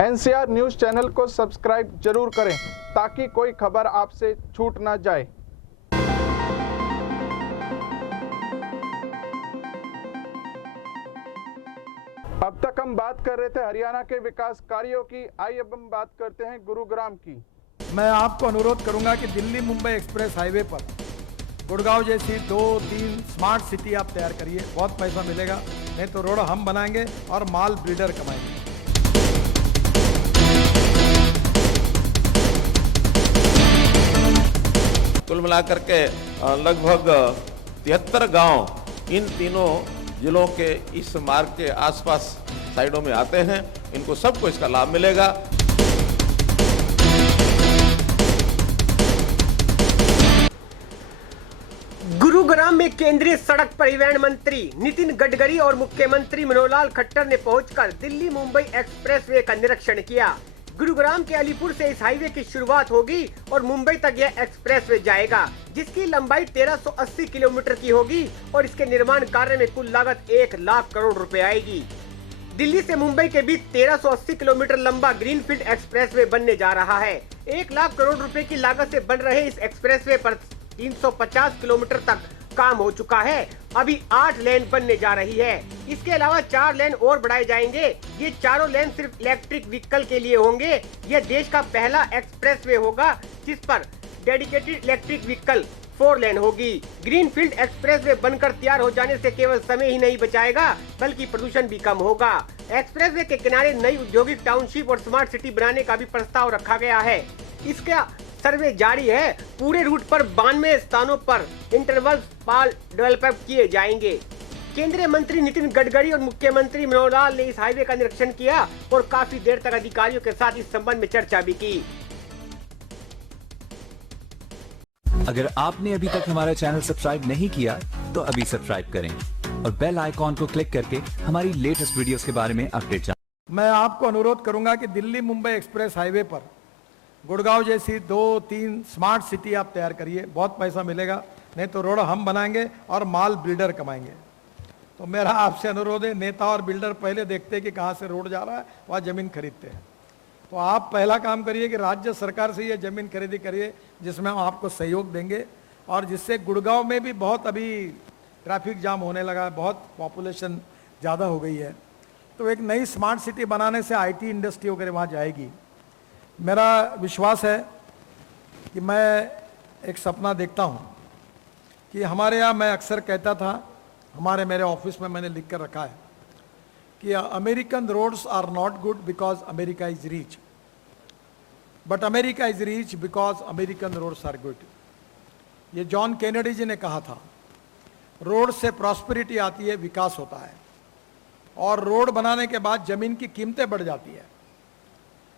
NCR news channel को subscribe जरूर करें ताकि कोई खबर आपसे छूट ना जाए। अब तक हम बात कर रहे थे हरियाणा के विकास कार्यों की। आइए अब हम बात करते हैं गुरुग्राम की। मैं आपको अनुरोध करूंगा कि दिल्ली मुंबई एक्सप्रेस हाईवे पर गुड़गांव जैसी 2-3 स्मार्ट सिटी आप तैयार करिए, बहुत पैसा मिलेगा। नहीं तो रोड हम बनाएंगे और माल ब्रीडर कमाएंगे। कुल मिलाकर के लगभग 73 गांव इन तीनों जिलों के इस मार्ग के आसपास साइडों में आते हैं। इनको सबको इसका लाभ मिलेगा। गुरुग्राम में केंद्रीय सड़क परिवहन मंत्री नितिन गडकरी और मुख्यमंत्री मनोहर लाल खट्टर ने पहुंचकर दिल्ली मुंबई एक्सप्रेसवे का निरीक्षण किया। गुरुग्राम के अलीपुर से इस हाईवे की शुरुआत होगी और मुंबई तक यह एक्सप्रेसवे जाएगा, जिसकी लंबाई 1380 किलोमीटर की होगी और इसके निर्माण कार्य में कुल लागत 1 लाख करोड़ रुपए आएगी। दिल्ली से मुंबई के बीच 1380 किलोमीटर लंबा ग्रीनफील्ड एक्सप्रेसवे बनने जा रहा है। 1 लाख करोड़ रुपए की लागत से बन रहे इस एक्सप्रेसवे पर 350 किलोमीटर तक काम हो चुका है। अभी 8 लेन बनने जा रही है। इसके अलावा 4 लेन और बढ़ाए जाएंगे। ये चारों लेन सिर्फ इलेक्ट्रिक व्हीकल के लिए होंगे। यह देश का पहला एक्सप्रेसवे होगा जिस पर डेडिकेटेड इलेक्ट्रिक व्हीकल 4 लेन होगी। ग्रीनफील्ड एक्सप्रेसवे बनकर तैयार हो जाने से केवल समय ही नहीं बचाएगा बल्कि प्रदूषण भी कम होगा। एक्सप्रेसवे के किनारे नई औद्योगिक टाउनशिप और स्मार्ट सिटी बनाने का भी प्रस्ताव रखा गया है। इसका सर्वे जारी है। पूरे रूट पर 92 स्थानों पर इंटरवल पाल डेवलप किए जाएंगे। केंद्रीय मंत्री नितिन गडकरी और मुख्यमंत्री मनोहर लाल ने इस हाईवे का निरीक्षण किया और काफी देर तक अधिकारियों के साथ इस संबंध में चर्चा भी की। अगर आपने अभी तक हमारा चैनल सब्सक्राइब नहीं किया तो अभी सब्सक्राइब करें और बेल आइकॉन को क्लिक करके हमारी लेटेस्ट वीडियोस के बारे में अपडेट जानें। मैं आपको अनुरोध करूंगा कि दिल्ली मुंबई एक्सप्रेस हाईवे पर गुड़गांव जैसी 2-3 स्मार्ट सिटी आप तैयार करिए, बहुत पैसा मिलेगा। नहीं तो रोड हम बनाएंगे और माल बिल्डर कमाएंगे। तो मेरा आपसे अनुरोध है, नेता और बिल्डर पहले देखते हैं कि कहाँ से रोड जा रहा है, वहाँ जमीन खरीदते हैं। तो आप पहला काम करिए कि राज्य सरकार से ये जमीन खरीदी करिए जिसमें हम आपको सहयोग देंगे और जिससे गुड़गांव में भी बहुत अभी ट्रैफिक जाम होने लगा है, बहुत पॉपुलेशन ज़्यादा हो गई है। तो एक नई स्मार्ट सिटी बनाने से IT इंडस्ट्री वगैरह वहाँ जाएगी। मेरा विश्वास है कि मैं एक सपना देखता हूँ कि हमारे यहाँ, मैं अक्सर कहता था, मेरे ऑफिस में मैंने लिख कर रखा है कि American roads are not good because America is rich, but America is rich because American roads are good. ये जॉन केनेडी जी ने कहा था। रोड से प्रॉस्पेरिटी आती है, विकास होता है, और रोड बनाने के बाद जमीन की कीमतें बढ़ जाती है।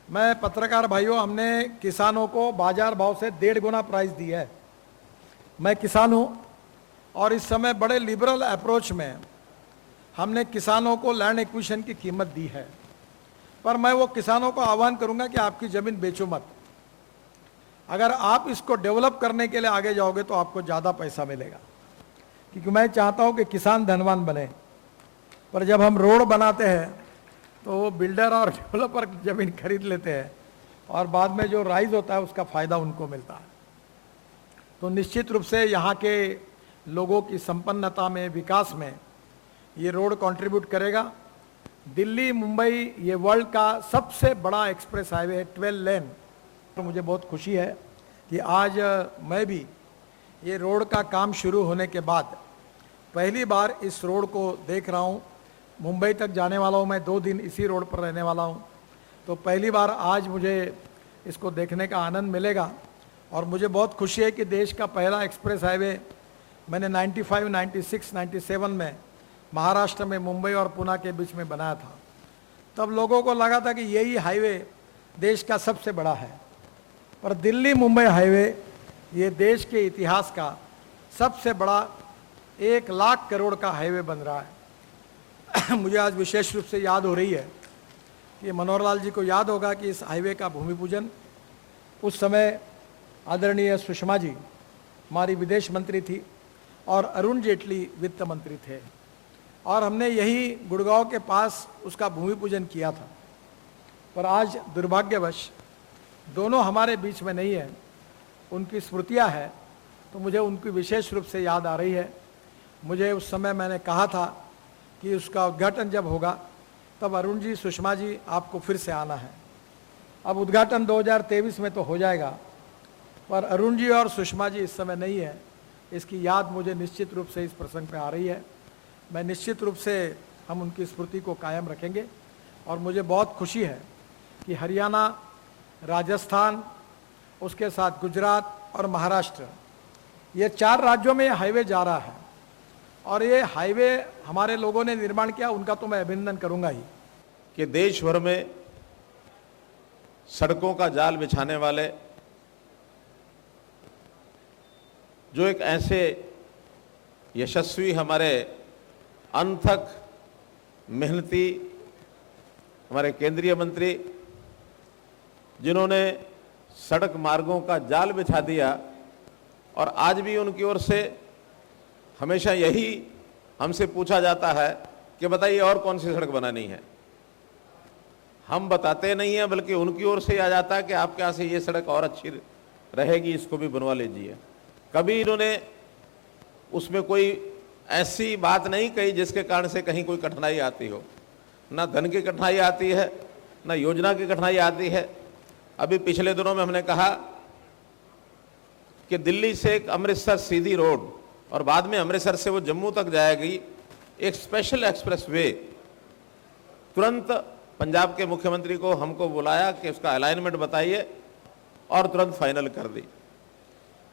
मैं पत्रकार भाइयों, हमने किसानों को बाजार भाव से 1.5 गुना प्राइस दी है। मैं किसान हूँ और इस समय बड़े लिबरल अप्रोच में हमने किसानों को लैंड एक्विजिशन की कीमत दी है। पर मैं वो किसानों को आह्वान करूंगा कि आपकी ज़मीन बेचो मत। अगर आप इसको डेवलप करने के लिए आगे जाओगे तो आपको ज़्यादा पैसा मिलेगा, क्योंकि मैं चाहता हूँ कि किसान धनवान बने। पर जब हम रोड बनाते हैं तो वो बिल्डर और डेवलपर ज़मीन खरीद लेते हैं और बाद में जो राइज होता है उसका फ़ायदा उनको मिलता है। तो निश्चित रूप से यहाँ के लोगों की संपन्नता में, विकास में ये रोड कंट्रीब्यूट करेगा। दिल्ली मुंबई ये वर्ल्ड का सबसे बड़ा एक्सप्रेस हाईवे है, 12 लेन। तो मुझे बहुत खुशी है कि आज मैं भी ये रोड का काम शुरू होने के बाद पहली बार इस रोड को देख रहा हूँ। मुंबई तक जाने वाला हूँ, मैं 2 दिन इसी रोड पर रहने वाला हूँ। तो पहली बार आज मुझे इसको देखने का आनंद मिलेगा और मुझे बहुत खुशी है कि देश का पहला एक्सप्रेस हाईवे मैंने 95, 96, 97 में महाराष्ट्र में मुंबई और पुणे के बीच में बनाया था। तब लोगों को लगा था कि यही हाईवे देश का सबसे बड़ा है, पर दिल्ली मुंबई हाईवे ये देश के इतिहास का सबसे बड़ा 1 लाख करोड़ का हाईवे बन रहा है। मुझे आज विशेष रूप से याद हो रही है कि मनोहर लाल जी को याद होगा कि इस हाईवे का भूमि पूजन उस समय आदरणीय सुषमा जी हमारी विदेश मंत्री थी और अरुण जेटली वित्त मंत्री थे और हमने यही गुड़गांव के पास उसका भूमि पूजन किया था। पर आज दुर्भाग्यवश दोनों हमारे बीच में नहीं है। उनकी स्मृतियाँ है तो मुझे उनकी विशेष रूप से याद आ रही है। मुझे उस समय मैंने कहा था कि उसका उद्घाटन जब होगा तब अरुण जी, सुषमा जी, आपको फिर से आना है। अब उद्घाटन 2023 में तो हो जाएगा, पर अरुण जी और सुषमा जी इस समय नहीं है। इसकी याद मुझे निश्चित रूप से इस प्रसंग पे आ रही है। मैं निश्चित रूप से हम उनकी स्मृति को कायम रखेंगे। और मुझे बहुत खुशी है कि हरियाणा, राजस्थान, उसके साथ गुजरात और महाराष्ट्र, ये 4 राज्यों में हाईवे जा रहा है। और ये हाईवे हमारे लोगों ने निर्माण किया, उनका तो मैं अभिनंदन करूंगा ही। कि देश भर में सड़कों का जाल बिछाने वाले जो एक ऐसे यशस्वी, हमारे अनथक मेहनती हमारे केंद्रीय मंत्री, जिन्होंने सड़क मार्गों का जाल बिछा दिया, और आज भी उनकी ओर से हमेशा यही हमसे पूछा जाता है कि बताइए और कौन सी सड़क बनानी है। हम बताते नहीं हैं, बल्कि उनकी ओर से आ जाता है कि आपके यहाँ से ये सड़क और अच्छी रहेगी, इसको भी बनवा लीजिए। कभी इन्होंने उसमें कोई ऐसी बात नहीं कही जिसके कारण से कहीं कोई कठिनाई आती हो। ना धन की कठिनाई आती है, ना योजना की कठिनाई आती है। अभी पिछले दिनों में हमने कहा कि दिल्ली से एक अमृतसर सीधी रोड और बाद में अमृतसर से वो जम्मू तक जाएगी, एक स्पेशल एक्सप्रेस वे। तुरंत पंजाब के मुख्यमंत्री को हमको बुलाया कि उसका अलाइनमेंट बताइए, और तुरंत फाइनल कर दी।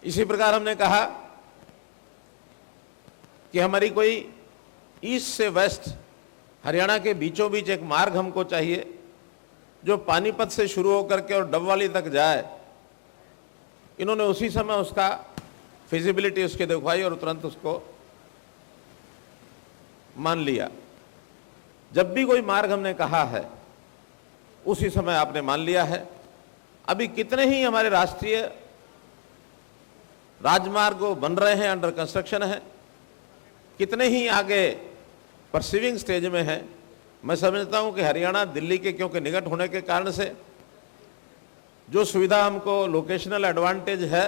इसी प्रकार हमने कहा कि हमारी कोई ईस्ट से वेस्ट, हरियाणा के बीचों बीच एक मार्ग हमको चाहिए जो पानीपत से शुरू होकर के और डबवाली तक जाए। इन्होंने उसी समय उसका फिजिबिलिटी उसके दिखवाई और तुरंत उसको मान लिया। जब भी कोई मार्ग हमने कहा है उसी समय आपने मान लिया है। अभी कितने ही हमारे राष्ट्रीय राजमार्ग बन रहे हैं, अंडर कंस्ट्रक्शन है, कितने ही आगे परसीविंग स्टेज में है। मैं समझता हूं कि हरियाणा दिल्ली के क्योंकि निकट होने के कारण से जो सुविधा हमको लोकेशनल एडवांटेज है,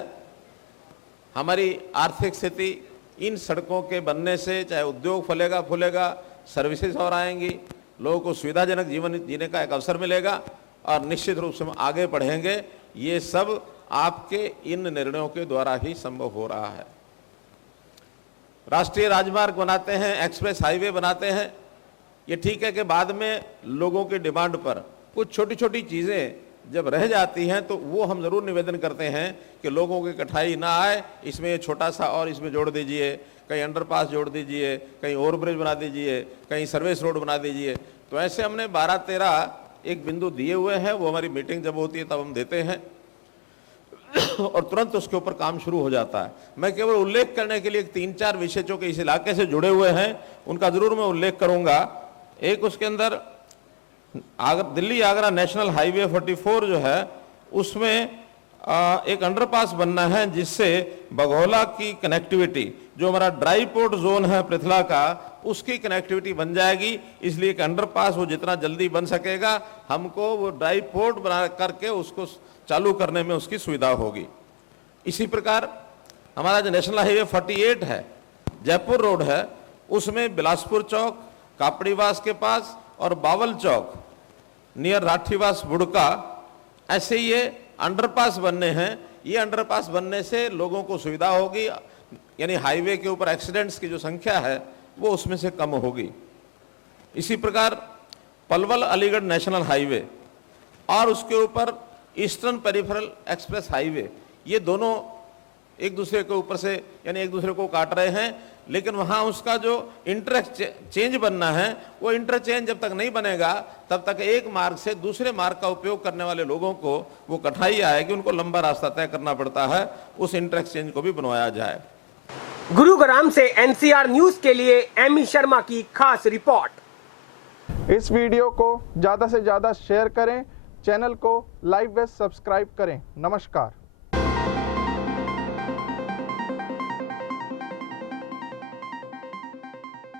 हमारी आर्थिक स्थिति इन सड़कों के बनने से, चाहे उद्योग फलेगा फूलेगा, सर्विसेज और आएंगी, लोगों को सुविधाजनक जीवन जीने का एक अवसर मिलेगा और निश्चित रूप से हम आगे बढ़ेंगे। ये सब आपके इन निर्णयों के द्वारा ही संभव हो रहा है। राष्ट्रीय राजमार्ग बनाते हैं, एक्सप्रेस हाईवे बनाते हैं, ये ठीक है कि बाद में लोगों की डिमांड पर कुछ छोटी छोटी चीज़ें जब रह जाती हैं तो वो हम ज़रूर निवेदन करते हैं कि लोगों की कठिनाई ना आए, इसमें छोटा सा और इसमें जोड़ दीजिए, कहीं अंडरपास जोड़ दीजिए, कहीं ओवरब्रिज बना दीजिए, कहीं सर्विस रोड बना दीजिए। तो ऐसे हमने 12-13 एक बिंदु दिए हुए हैं। वो हमारी मीटिंग जब होती है तब हम देते हैं और तुरंत उसके ऊपर काम शुरू हो जाता है। मैं केवल उल्लेख करने के लिए 3-4 विषय जो कि इस इलाके से जुड़े हुए हैं उनका जरूर मैं उल्लेख करूंगा। एक उसके अंदर दिल्ली आगरा नेशनल हाईवे 44 जो है उसमें एक अंडरपास बनना है जिससे बघौला की कनेक्टिविटी, जो हमारा ड्राई पोर्ट जोन है पृथला का, उसकी कनेक्टिविटी बन जाएगी। इसलिए एक अंडरपास वो जितना जल्दी बन सकेगा, हमको वो ड्राई पोर्ट बना करके उसको चालू करने में उसकी सुविधा होगी। इसी प्रकार हमारा जो नेशनल हाईवे 48 है, जयपुर रोड है, उसमें बिलासपुर चौक, कापड़ीवास के पास और बावल चौक नियर राठीवास बुड़का, ऐसे ये अंडरपास बनने हैं। ये अंडरपास बनने से लोगों को सुविधा होगी, यानी हाईवे के ऊपर एक्सीडेंट्स की जो संख्या है वो उसमें से कम होगी। इसी प्रकार पलवल अलीगढ़ नेशनल हाईवे और उसके ऊपर ईस्टर्न पेरिफेरल एक्सप्रेस हाईवे, ये दोनों एक दूसरे के ऊपर से यानी एक दूसरे को काट रहे हैं, लेकिन वहाँ उसका जो इंटरचेंज बनना है वो इंटरचेंज जब तक नहीं बनेगा तब तक एक मार्ग से दूसरे मार्ग का उपयोग करने वाले लोगों को वो कठिनाई आएगी, उनको लंबा रास्ता तय करना पड़ता है। उस इंटरचेंज को भी बनवाया जाए। गुरुग्राम से एनसीआर न्यूज के लिए एमी शर्मा की खास रिपोर्ट। इस वीडियो को ज़्यादा से ज़्यादा शेयर करें, चैनल को लाइक व सब्सक्राइब करें। नमस्कार।